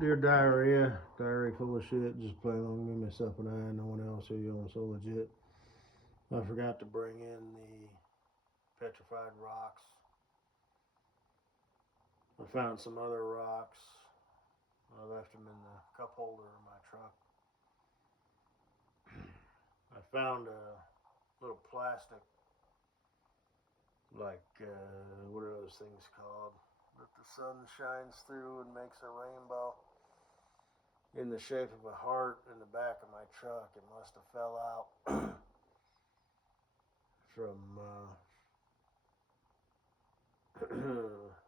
Dear diarrhea, diarrhea full of shit, just plain on me, myself, and I, no one else here, you know, so legit. I forgot to bring in the petrified rocks. I found some other rocks. I left them in the cup holder in my truck. I found a little plastic, like, what are those things called? That the sun shines through and makes a rainbow in the shape of a heart in the back of my truck. It must have fell out from,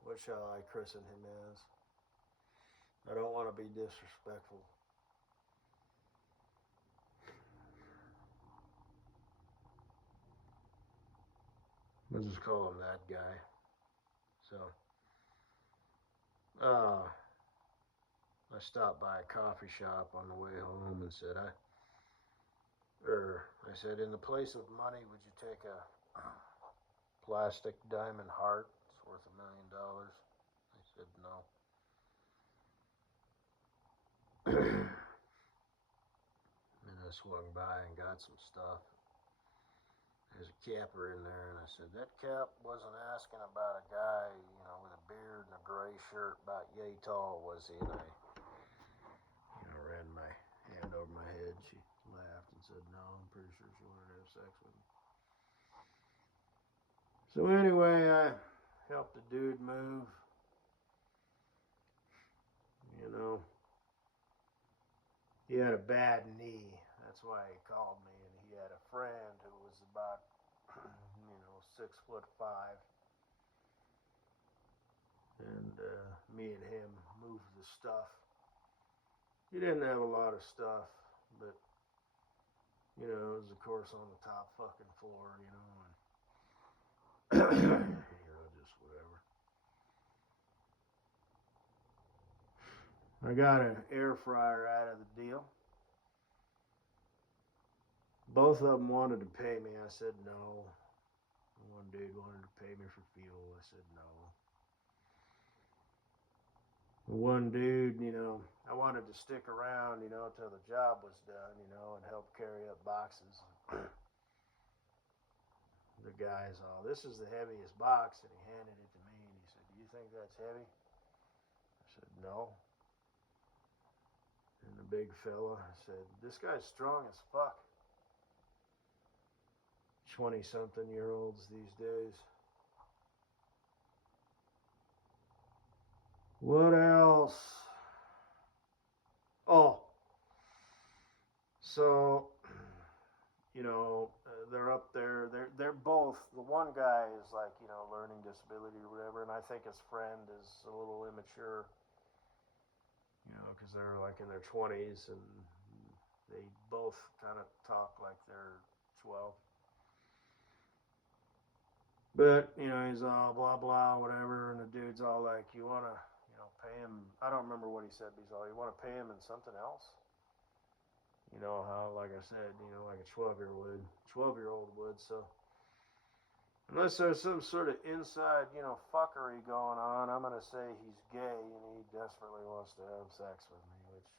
what shall I christen him as? I don't want to be disrespectful. Let's just call him that guy. So, I stopped by a coffee shop on the way home and said, I said, in the place of money, would you take a plastic diamond heart? It's worth $1 million. They said no. And I swung by and got some stuff. There's a capper in there, and I said, that cap wasn't asking about a guy, you know, with a beard and a gray shirt about yay tall, was he? And I, ran my hand over my head. She laughed and said, no, I'm pretty sure she wanted to have sex with me. So anyway, I helped the dude move. You know, he had a bad knee. That's why he called me, and he had a friend who was about, 6'5", and me and him moved the stuff. He didn't have a lot of stuff, but it was of course on the top fucking floor, and just whatever. I got an air fryer out of the deal. Both of them wanted to pay me. I said no. One dude wanted to pay me for fuel. I said no. One dude, I wanted to stick around, till the job was done, and help carry up boxes. The guy's all, this is the heaviest box, and he handed it to me, and he said, do you think that's heavy? I said, no. And the big fella said, this guy's strong as fuck. 20-something-year-olds these days. What else? Oh, so, they're up there. They're both. The one guy is like, learning disability or whatever, and I think his friend is a little immature, because they're like in their 20s, and they both kind of talk like they're 12. But, he's all blah, blah, whatever, and the dude's all like, you want to, pay him, I don't remember what he said, but he's all, you want to pay him in something else? How, like I said, like a 12-year-old would, so unless there's some sort of inside, fuckery going on, I'm going to say he's gay and he desperately wants to have sex with me, which,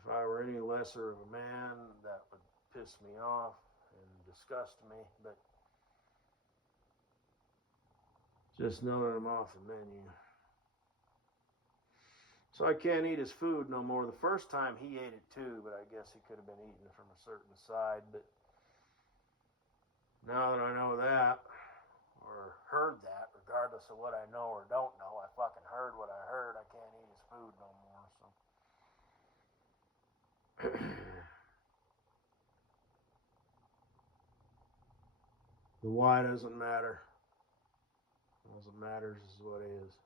if I were any lesser of a man, that would piss me off and disgust me, but just know that I'm off the menu. So I can't eat his food no more. The first time he ate it too, but I guess he could have been eating from a certain side. But now that I know that, or heard that, regardless of what I know or don't know, I fucking heard what I heard. I can't eat his food no more. So the why doesn't matter. All that matters is what is.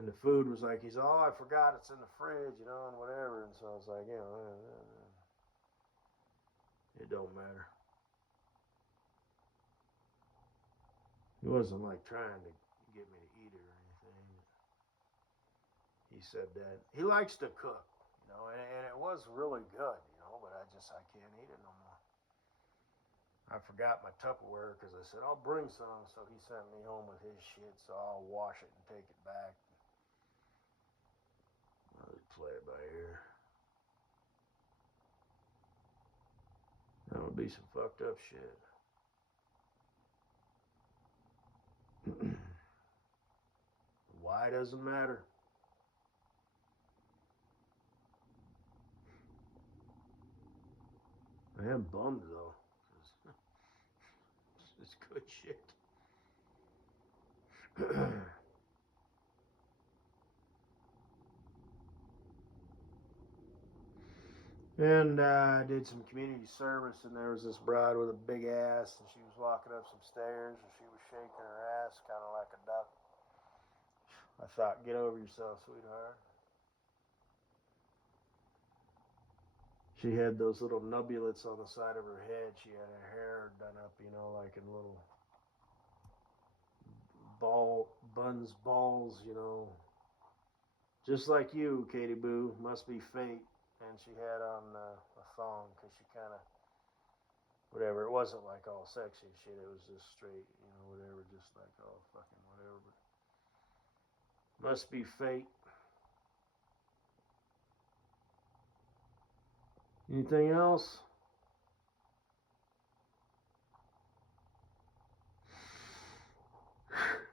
And the food was like, he's, oh, I forgot it's in the fridge, and whatever. And so I was like, it don't matter. He wasn't like trying to get me to eat it or anything. He said that he likes to cook, and it was really good, but I can't eat it no more. I forgot my Tupperware because I said, I'll bring some. So he sent me home with his shit, so I'll wash it and take it back. play it by ear. That would be some fucked up shit. Why doesn't matter. I am bummed though. It's good shit. And I did some community service, and there was this bride with a big ass, and she was walking up some stairs, and she was shaking her ass, kind of like a duck. I thought, get over yourself, sweetheart. She had those little nubulets on the side of her head. She had her hair done up, you know, like in little balls, you know. Just like you, Katie Boo. Must be fate. And she had on a thong because she kind of, whatever. It wasn't like all sexy shit. It was just straight, you know, whatever. Just like all fucking whatever. But must be fate. Anything else?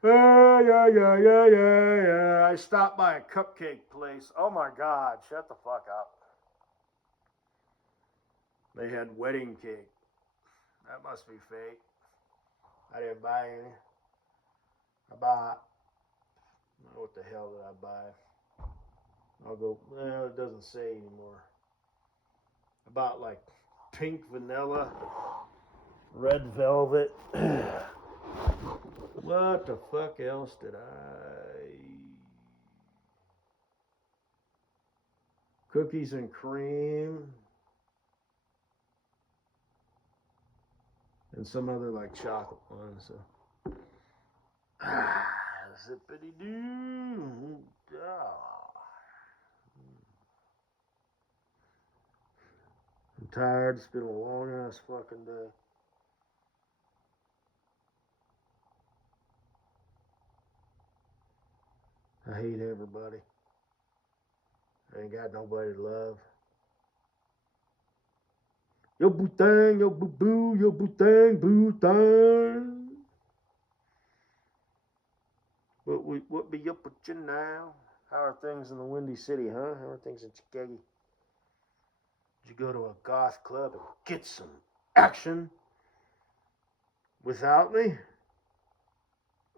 Yeah. I stopped by a cupcake place. Oh my God, shut the fuck up. They had wedding cake. That must be fake. I didn't buy any. I bought, what the hell did I buy? I'll go, well, it doesn't say anymore. I bought like pink vanilla, red velvet. What the fuck else did I? Cookies and cream. And some other like chocolate ones. So. Zippity doo. I'm tired. It's been a long ass fucking day. I hate everybody. I ain't got nobody to love. Yo boo thang, yo boo boo, yo boo thang. What be up with you now? How are things in the Windy City, huh? How are things in Chicago? Did you go to a goth club and get some action without me?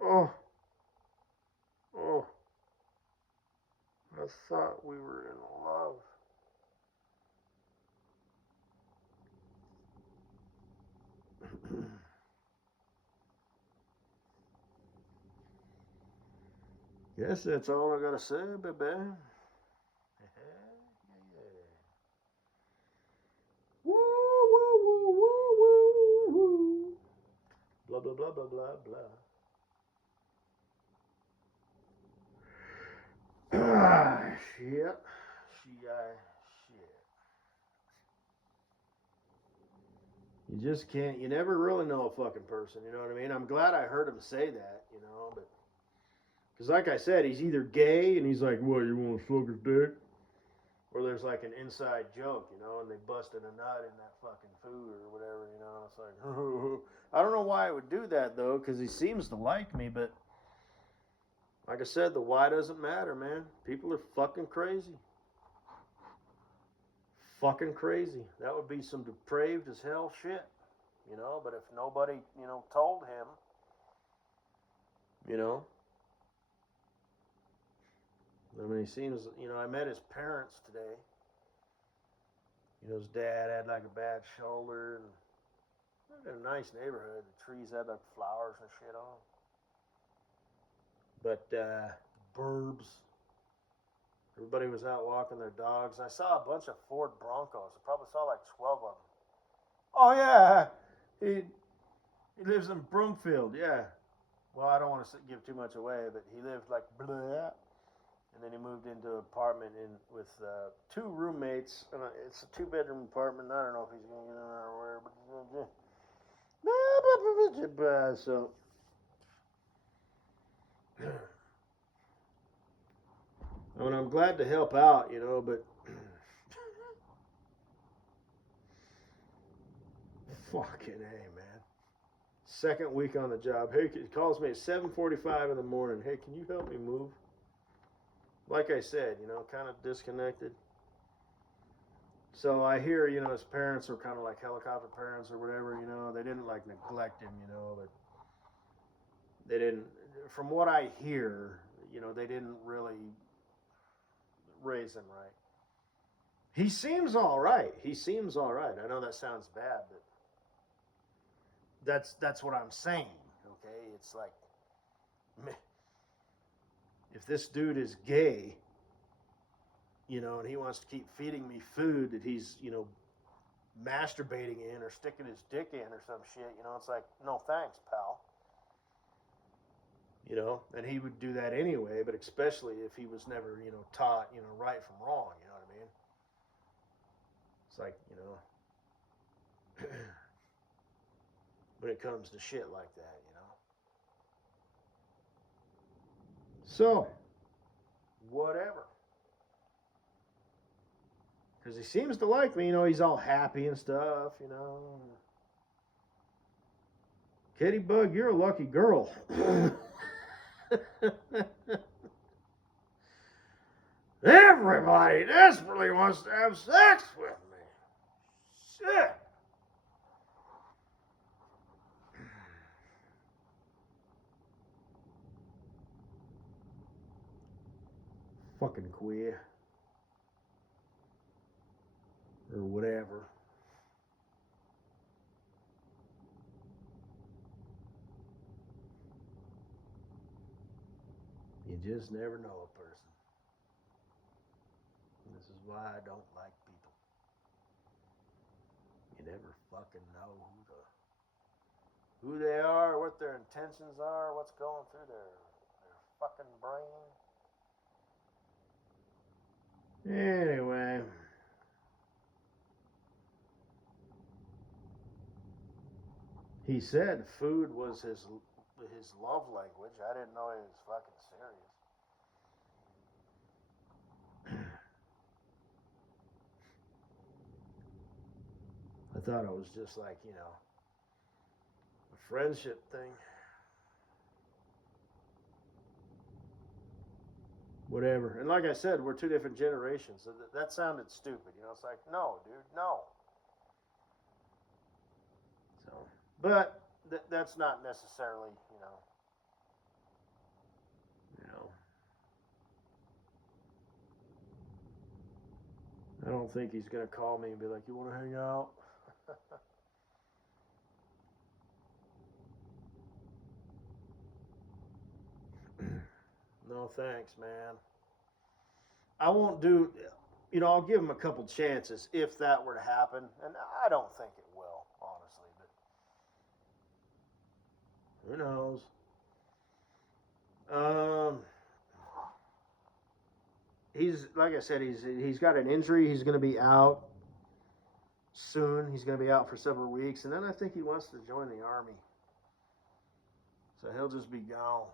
Oh. I thought we were in love. Guess that's all I gotta say, baby. Woo, woo, woo, woo, woo. Blah, blah, blah, blah, blah, blah. Shit. You just can't, you never really know a fucking person, you know what I mean? I'm glad I heard him say that, you know, but, because like I said, he's either gay and he's like, what, you want to suck his dick? Or there's like an inside joke, you know, and they busted a nut in that fucking food or whatever, you know, and it's like, I don't know why I would do that though, because he seems to like me, but like I said, the why doesn't matter, man. People are fucking crazy. Fucking crazy. That would be some depraved as hell shit, you know, but if nobody, you know, told him, you know, I mean, he seems, you know, I met his parents today. You know, his dad had like a bad shoulder, and in a nice neighborhood. The trees had like flowers and shit on. But burbs. Everybody was out walking their dogs. I saw a bunch of Ford Broncos. I probably saw like 12 of them. Oh yeah, he lives in Broomfield. Yeah. Well, I don't want to give too much away, but he lived like blah, and then he moved into an apartment with 2 roommates. And it's a 2-bedroom apartment. I don't know if he's gonna get in there or where, but so. I mean, I'm glad to help out, you know, but fucking A, man. Second week on the job. Hey, he calls me at 7:45 in the morning. Hey, can you help me move? Like I said, you know, kind of disconnected. So I hear, you know, his parents are kind of like helicopter parents or whatever, you know. They didn't like neglect him, you know, but they didn't, from what I hear, you know, they didn't really raise him right. He seems all right. He seems all right. I know that sounds bad, but that's what I'm saying. Okay, it's like if this dude is gay, you know, and he wants to keep feeding me food that he's, you know, masturbating in or sticking his dick in or some shit, you know, it's like, no thanks, pal. You know, and he would do that anyway, but especially if he was never, you know, taught, you know, right from wrong, you know what I mean? It's like, you know, when it comes to shit like that, you know. So, whatever. Because he seems to like me, you know, he's all happy and stuff, you know. Kitty Bug, you're a lucky girl. Everybody desperately wants to have sex with me. Shit. Fucking queer. Or whatever. You just never know a person. And this is why I don't like people. You never fucking know who they are, what their intentions are, what's going through their fucking brain. Anyway, he said food was his love language. I didn't know he was fucking serious. I thought it was just like, you know, a friendship thing. Whatever. And like I said, we're two different generations. So that sounded stupid. You know, it's like, no, dude, no. So, but that's not necessarily, you know, I don't think he's gonna call me and be like, "You want to hang out?" No thanks, man. I won't do. You know, I'll give him a couple chances if that were to happen, and I don't think it will, honestly. But who knows? Um, he's like I said, he's got an injury. He's going to be out soon. He's going to be out for several weeks, and then I think he wants to join the army. So he'll just be gone.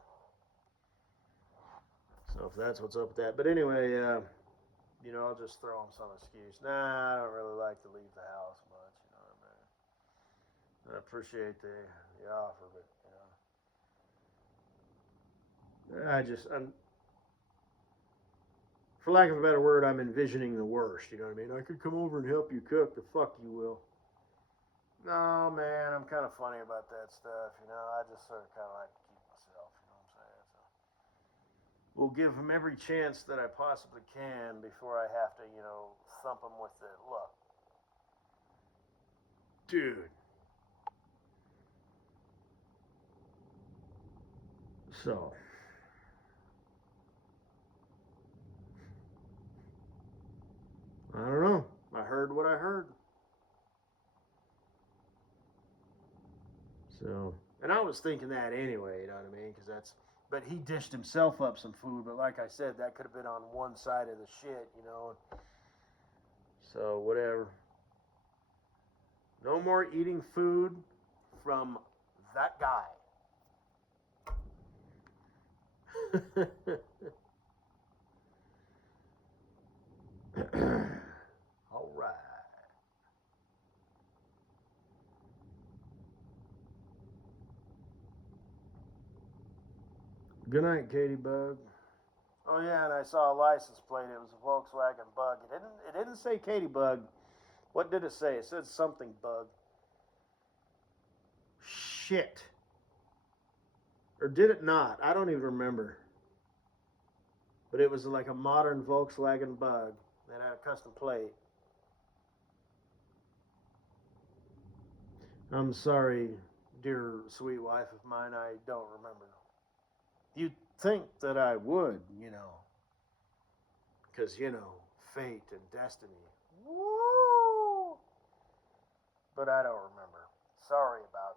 So if that's what's up with that, but anyway, you know, I'll just throw him some excuse. Nah, I don't really like to leave the house much. You know what I mean? I appreciate the offer, but you know, I'm for lack of a better word, I'm envisioning the worst. You know what I mean? I could come over and help you cook. The fuck you will. No, man, I'm kind of funny about that stuff. You know, I just sort of kind of like to keep myself. You know what I'm saying? So we'll give him every chance that I possibly can before I have to, you know, thump him with the look, dude. So I don't know. I heard what I heard. So, and I was thinking that anyway, you know what I mean? Because but he dished himself up some food. But like I said, that could have been on one side of the shit, you know. So, whatever. No more eating food from that guy. Good night, Katie Bug. Oh yeah, and I saw a license plate. It was a Volkswagen Bug. It didn't say Katie Bug. What did it say? It said something Bug. Shit. Or did it not? I don't even remember. But it was like a modern Volkswagen Bug that had a custom plate. I'm sorry, dear sweet wife of mine, I don't remember. You'd think that I would, because, fate and destiny. Woo! But I don't remember. Sorry about